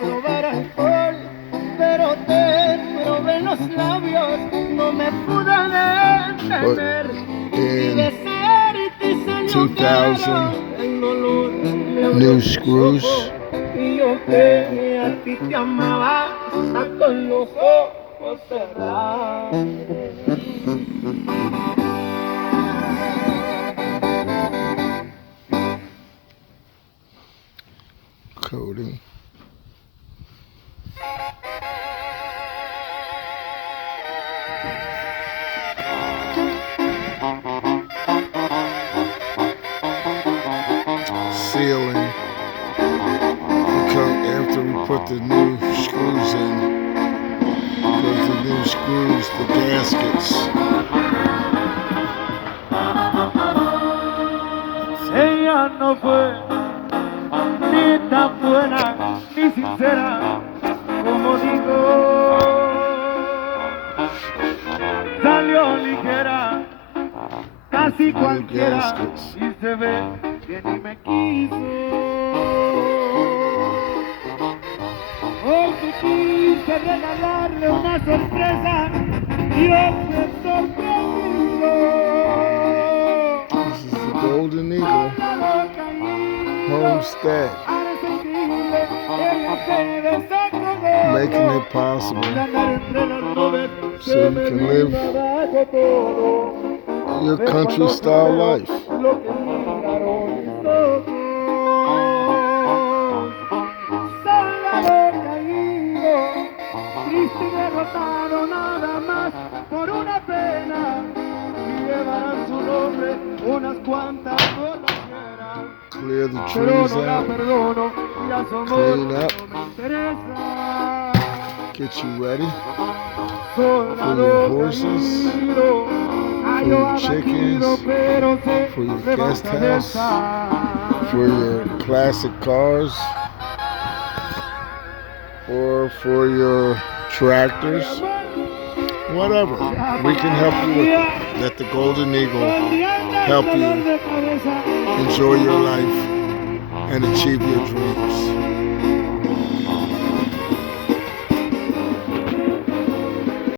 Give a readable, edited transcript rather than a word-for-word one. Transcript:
probar alcohol, pero te probé los labios, no me pude detener. Y besarte y 2000 el dolor me new screws. y yo que a ti te amaba hasta con los ojos cerrados. Coding. Sealing. After we put the new screws in, put the new screws, the gaskets. Ella no fue ni tan buena ni sincera como digo. Salió ligera, casi cualquiera, y se ve que ni me quiso. Hoy que quise regalarle una sorpresa y él me sorprendió. This is the Golden Eagle homestead, making it possible so you can live your country style life. Triste y derrotado nada más por una pena, y llevarán su nombre unas cuantas borracheras. Clear the Pero trees no la out, perdono y a su amor clean no up, me interesa. get you ready Soldado for your horses, caído, for your chickens, pero se for your guest levanta de house, esa. for your classic cars, or for your tractors, whatever. We can help you with it. Let the Golden Eagle help you enjoy your life and achieve your dreams.